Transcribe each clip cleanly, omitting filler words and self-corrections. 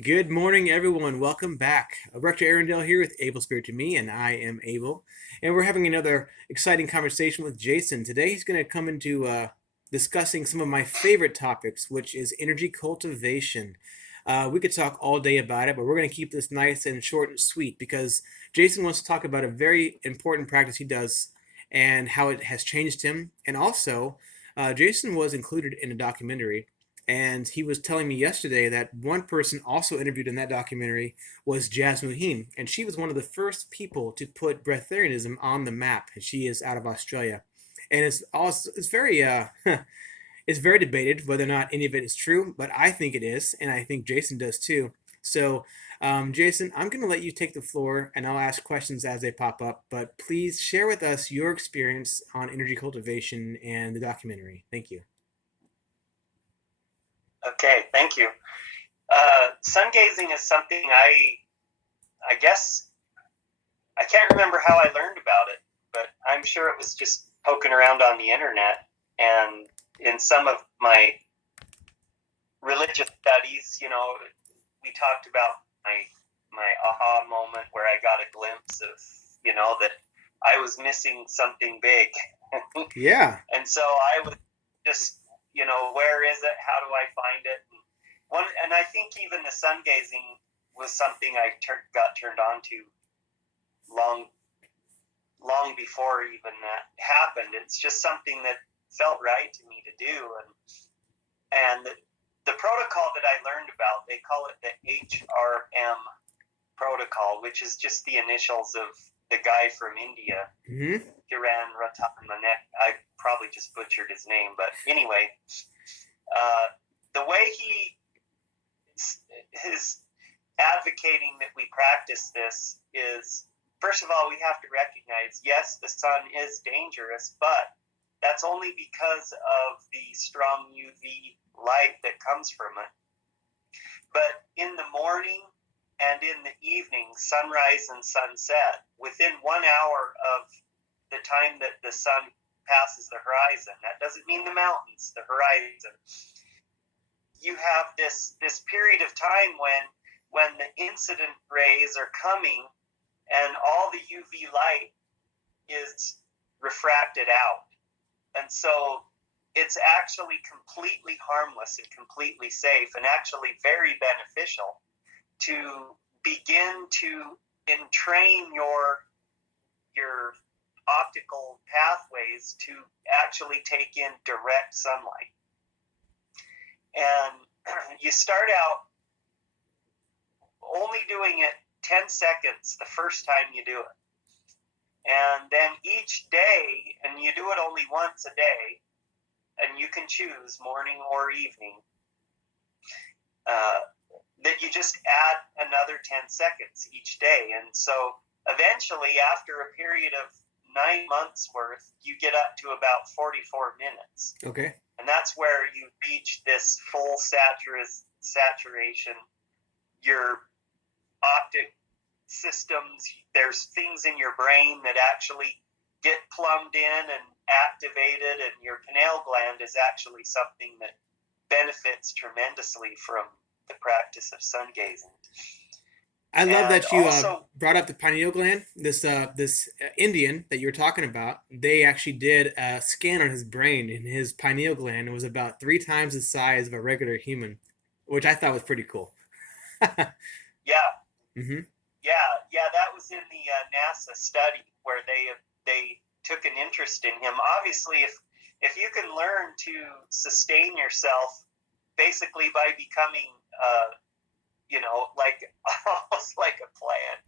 Good morning, everyone. Welcome back. Rector Arundel here with Able Spirit to Me, and I am Able. And we're having another exciting conversation with Jason. Today, he's going to come into discussing some of my favorite topics, which is energy cultivation. We could talk all day about it, but we're going to keep this nice and short and sweet because Jason wants to talk about a very important practice he does and how it has changed him. And also, Jason was included in a documentary, and he was telling me yesterday that one person also interviewed in that documentary was Jazz Muheen, and she was one of the first people to put breatharianism on the map. And she is out of Australia, and it's very it's very debated whether or not any of it is true, but I think it is, and I think Jason does too. So, Jason, I'm going to let you take the floor, and I'll ask questions as they pop up. But please share with us your experience on energy cultivation and the documentary. Thank you. Okay, thank you. Sun gazing is something I guess I can't remember how I learned about it, but I'm sure it was just poking around on the internet. And in some of my religious studies, we talked about my aha moment where I got a glimpse of, that I was missing something big. Yeah. And so I was just, where is it? How do I find it? And I think even the sun gazing was something I got turned on to long before even that happened. It's just something that felt right to me to do. And the protocol that I learned about, they call it the HRM protocol, which is just the initials of the guy from India, Hiran Ratan Manek. I probably just butchered his name, but anyway, the way he is advocating that we practice this is, first of all, we have to recognize, yes, the sun is dangerous, but that's only because of the strong UV light that comes from it. But in the morning and in the evening, sunrise and sunset, within 1 hour of the time that the sun passes the horizon, that doesn't mean the mountains, the horizon, you have this period of time when the incident rays are coming and all the UV light is refracted out. And so it's actually completely harmless and completely safe, and actually very beneficial to begin to entrain your optical pathways to actually take in direct sunlight. And you start out only doing it 10 seconds the first time you do it. And then each day, and you do it only once a day, and you can choose morning or evening, that you just add another 10 seconds each day. And so eventually, after a period of 9 months worth, you get up to about 44 minutes. Okay. And that's where you reach this full saturation. Your optic systems, there's things in your brain that actually get plumbed in and activated, and your pineal gland is actually something that benefits tremendously from the practice of sun gazing. I love And that you also, brought up the pineal gland. This Indian that you were talking about, they actually did a scan on his brain, and his pineal gland was about 3 times the size of a regular human, which I thought was pretty cool. yeah, Hmm. that was in the NASA study where they took an interest in him. Obviously, if you can learn to sustain yourself basically by becoming like almost like a plant,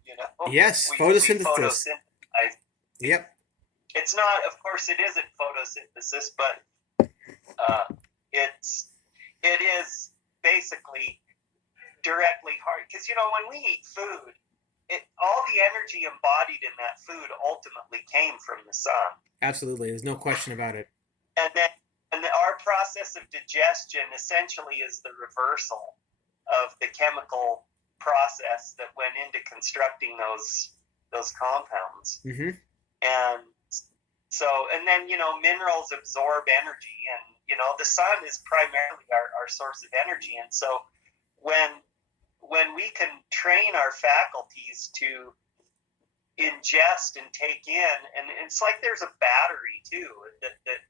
Yes, we photosynthesis. photosynthesize. Yep. It's not, of course, it isn't photosynthesis, but it is basically directly hard, because when we eat food, all the energy embodied in that food ultimately came from the sun. Absolutely. There's no question about it. And then our process of digestion essentially is the reversal of the chemical process that went into constructing those compounds. Hmm. And so, and then minerals absorb energy, and the sun is primarily our source of energy. And so when when we can train our faculties to ingest and take in, and it's like there's a battery too that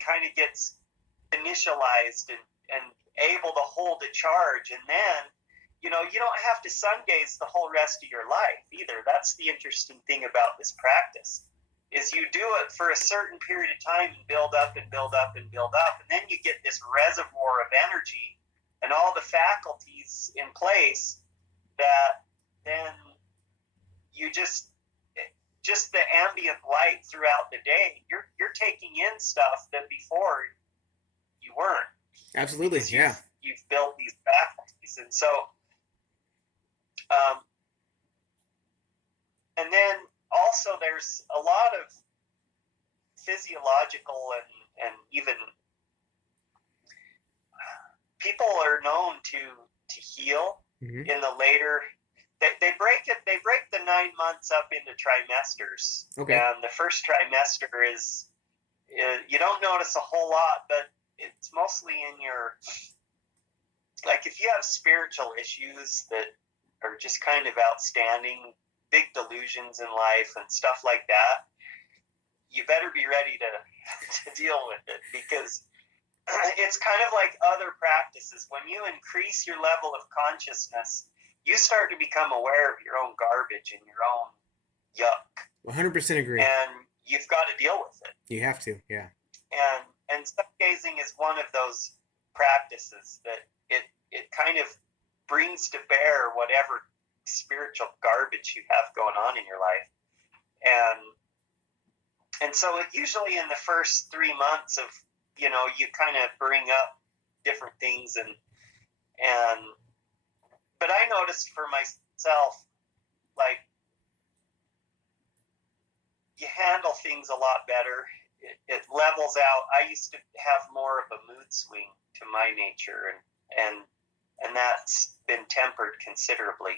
kind of gets initialized and able to hold a charge, and then you don't have to sun gaze the whole rest of your life either. That's the interesting thing about this practice, is you do it for a certain period of time and build up and build up and build up, and then you get this reservoir of energy and all the faculties in place that then you just the ambient light throughout the day, you're taking in stuff that before you weren't. Absolutely, yeah. You've built these faculties, and so and then also there's a lot of physiological and even people are known to heal in the later. They break the 9 months up into trimesters. Okay. And the first trimester is you don't notice a whole lot, but it's mostly in your, like, if you have spiritual issues that are just kind of outstanding, big delusions in life and stuff like that, you better be ready to deal with it, because it's kind of like other practices. When you increase your level of consciousness, you start to become aware of your own garbage and your own yuck. 100% agree. And you've got to deal with it. You have to, yeah. And sun gazing is one of those practices that it kind of brings to bear whatever spiritual garbage you have going on in your life. And so it usually in the first 3 months of, you kind of bring up different things but I noticed for myself, like, you handle things a lot better. It levels out. I used to have more of a mood swing to my nature, and that's been tempered considerably.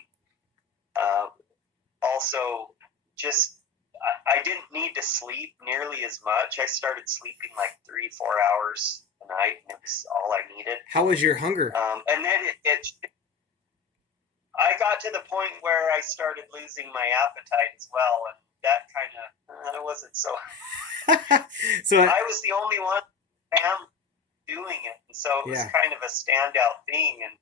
Also, just I didn't need to sleep nearly as much. I started sleeping like 3-4 hours a night, and it was all I needed. How was your hunger? And then I got to the point where I started losing my appetite as well, and that kind of I wasn't so. So I was the only one doing it, and so it was kind of a standout thing. And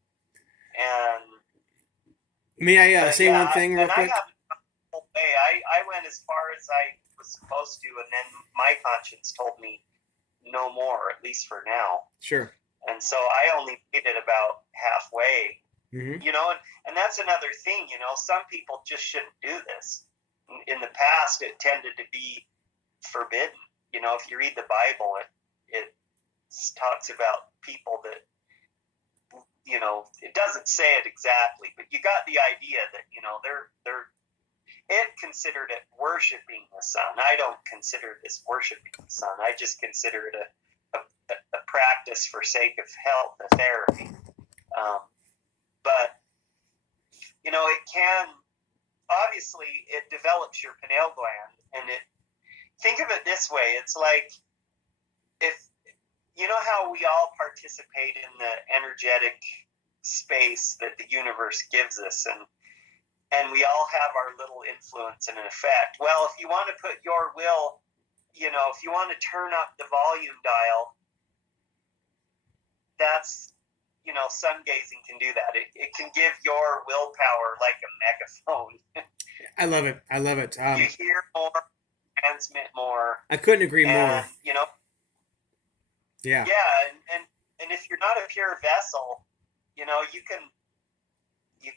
may I say one thing real quick? I went as far as I was supposed to, and then my conscience told me no more, at least for now. Sure. And so I only made it about halfway. Mm-hmm. And that's another thing, some people just shouldn't do this. In the past, it tended to be forbidden. If you read the Bible, it talks about people that, it doesn't say it exactly, but you got the idea that, it considered it worshiping the sun. I don't consider this worshiping the sun. I just consider it a practice for sake of health, a therapy. But, it can, obviously, it develops your pineal gland, and think of it this way, it's like, if, how we all participate in the energetic space that the universe gives us, and we all have our little influence and an effect. Well, if you want to put your will, if you want to turn up the volume dial, that's, sun gazing can do that. It can give your willpower like a megaphone. I love it. You hear more, transmit more. I couldn't agree more. Yeah. Yeah, and if you're not a pure vessel, you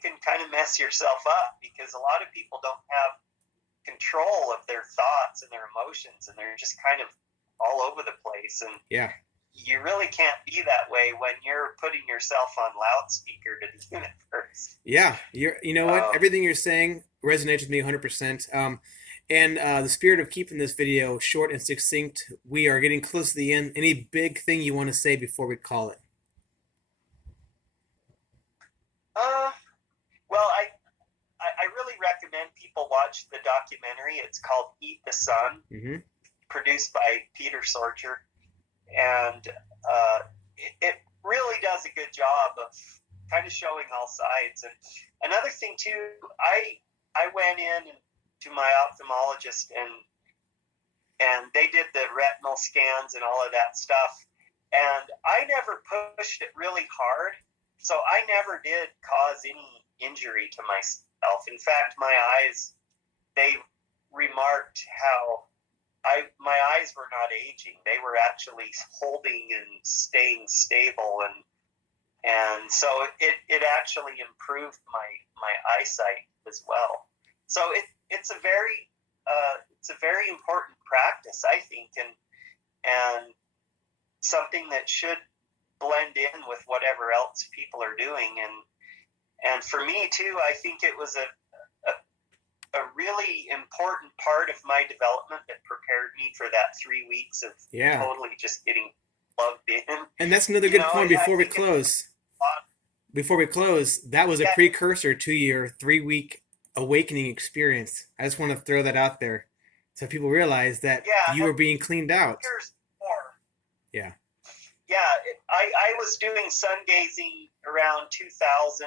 can kind of mess yourself up, because a lot of people don't have control of their thoughts and their emotions, and they're just kind of all over the place. And yeah, you really can't be that way when you're putting yourself on loudspeaker to the universe. Yeah, what? Everything you're saying resonates with me 100%. And the spirit of keeping this video short and succinct, we are getting close to the end. Any big thing you want to say before we call it? Well, I really recommend people watch the documentary. It's called Eat the Sun, produced by Peter Sorger. And it really does a good job of kind of showing all sides. And another thing too, I went in to my ophthalmologist, and they did the retinal scans and all of that stuff. And I never pushed it really hard, so I never did cause any injury to myself. In fact, my eyes, they remarked how my eyes were not aging. They were actually holding and staying stable, and so it actually improved my eyesight as well. So it's a very important practice, I think, and something that should blend in with whatever else people are doing. And for me too, I think it was a really important part of my development that prepared me for that 3 weeks of totally just getting plugged in. And that's another good point before we close. Before we close, that was a precursor to your 3-week awakening experience. I just want to throw that out there so people realize that you were being cleaned out. Years before. Yeah. Yeah, I was doing sun gazing around 2000, 2001.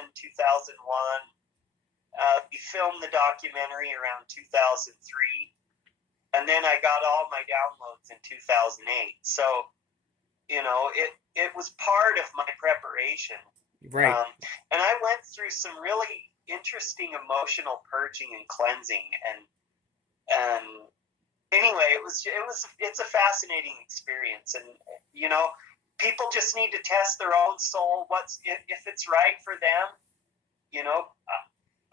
We filmed the documentary around 2003, and then I got all my downloads in 2008. So, it was part of my preparation. Right. And I went through some really interesting emotional purging and cleansing, and anyway, it's a fascinating experience, and people just need to test their own soul. If it's right for them,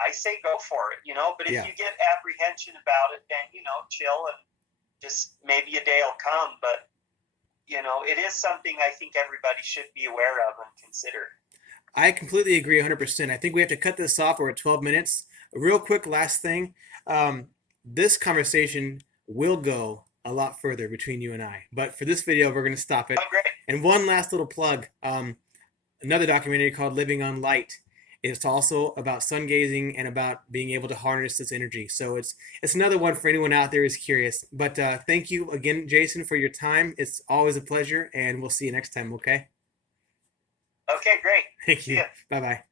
I say go for it, but if you get apprehension about it, then chill, and just maybe a day will come. But it is something I think everybody should be aware of and consider. I completely agree 100%. I think we have to cut this off. We're at 12 minutes. A real quick last thing. This conversation will go a lot further between you and I. But for this video, we're going to stop it. Oh, great. And one last little plug. Another documentary called Living on Light. It's also about sun gazing and about being able to harness this energy. So it's another one for anyone out there who's curious. But thank you again, Jason, for your time. It's always a pleasure, and we'll see you next time, okay? Okay, great. Thank you. Bye-bye.